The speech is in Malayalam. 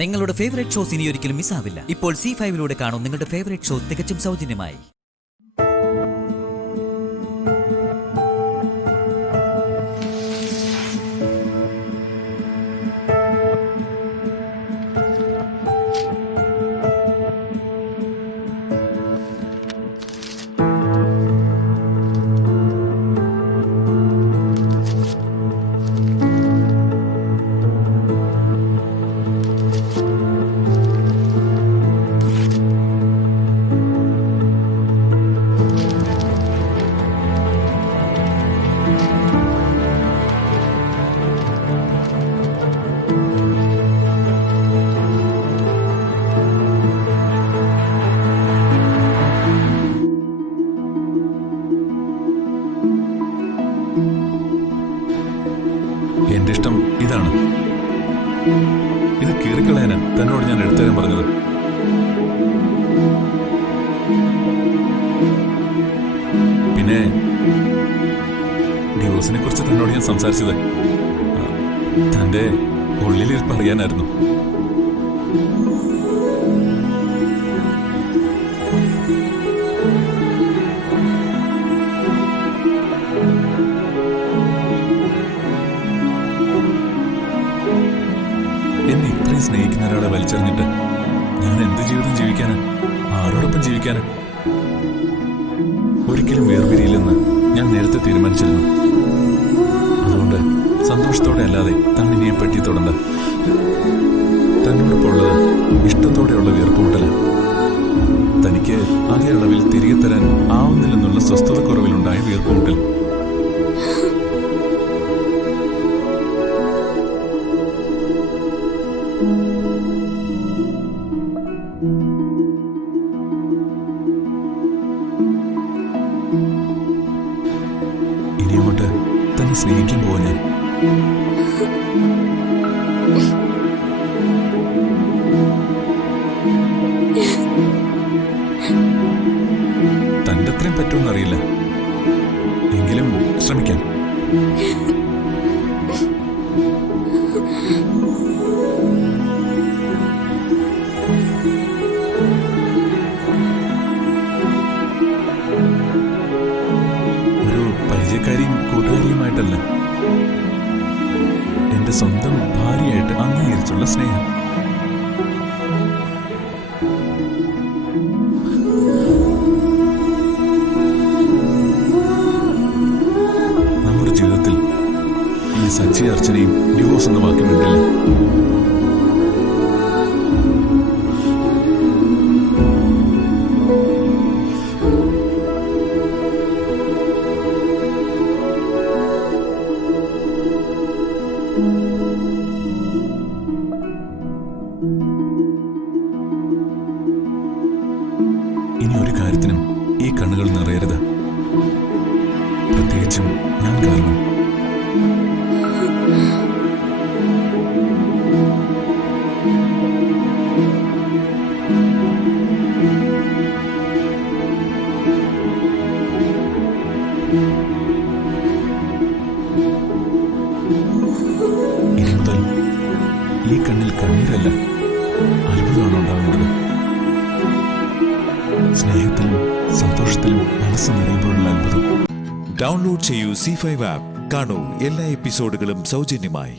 നിങ്ങളുടെ ഫേവറേറ്റ് ഷോസ് ഇനി ഒരിക്കലും മിസ്സാവില്ല. ഇപ്പോൾ C5 കാണും നിങ്ങളുടെ ഫേവറേറ്റ് ഷോ തികച്ചും സൗജന്യമായി. എന്റെ ഇഷ്ടം ഇതാണ്. ഇത് കീറിക്കളയാനാ തന്നോട് ഞാൻ എടുത്തുതരാൻ പറഞ്ഞത്. പിന്നെ ഡിവോഴ്സിനെ കുറിച്ച് തന്നോട് ഞാൻ സംസാരിച്ചത് തന്റെ ഉള്ളിലിരിപ്പ് അറിയാനായിരുന്നു. എന്നെ ഇത്രയും സ്നേഹിക്കുന്ന ഒരാളെ വലിച്ചെറിഞ്ഞിട്ട് ഞാൻ എന്ത് ജീവിതം ജീവിക്കാനാ? ആരോടൊപ്പം ജീവിക്കാനാ? ഒരിക്കലും വേർപിരിയില്ലെന്ന് ഞാൻ നേരത്തെ തീരുമാനിച്ചിരുന്നു. അതുകൊണ്ട് സന്തോഷത്തോടെ അല്ലാതെ തന്നിനെ പറ്റി തൊടണ്ട. തന്നോടൊപ്പം ഉള്ളത് ഇഷ്ടത്തോടെയുള്ള വീർപ്പുമുട്ടല. തനിക്ക് അതേ അളവിൽ തിരികെ തരാൻ ആവുന്നില്ലെന്നുള്ള സ്വസ്ഥതക്കുറവിലുണ്ടായ വീർപ്പുമുട്ടൽ. ഇനി അങ്ങോട്ട് തന്നെ സ്നേഹിക്കാൻ പോവാ ഞാൻ. തന്റെ അത്രയും പറ്റുമെന്നറിയില്ല, എങ്കിലും ശ്രമിക്കാം. പരിചയക്കാരിയും കൂട്ടുകാരിയുമായിട്ടല്ല, എന്റെ സ്വന്തം ഭാര്യയായിട്ട് അംഗീകരിച്ചുള്ള സ്നേഹം. നമ്മുടെ ജീവിതത്തിൽ ഈ സച്ചി അർച്ചനയും ഡിവോഴ്സ് എന്ന വാക്ക് വേണ്ടില്ല. ഇനി ഒരു കാര്യത്തിനും ഈ കണ്ണുകൾ നിറയരുത്, പ്രത്യേകിച്ചും ഞാൻ കാരണം. ഇനി മുതൽ ഈ കണ്ണിൽ കണ്ണീരല്ല, അത്ഭുതമാണ് ഉണ്ടാവേണ്ടത്. സ്നേഹത്തിലും സന്തോഷത്തിലും മനസ്സ് നിറയുമ്പോഴുള്ള അത്ഭുതം. ഡൗൺലോഡ് ചെയ്യൂ C5 ആപ്പ്. കാണൂ എല്ലാ എപ്പിസോഡുകളും സൗജന്യമായി.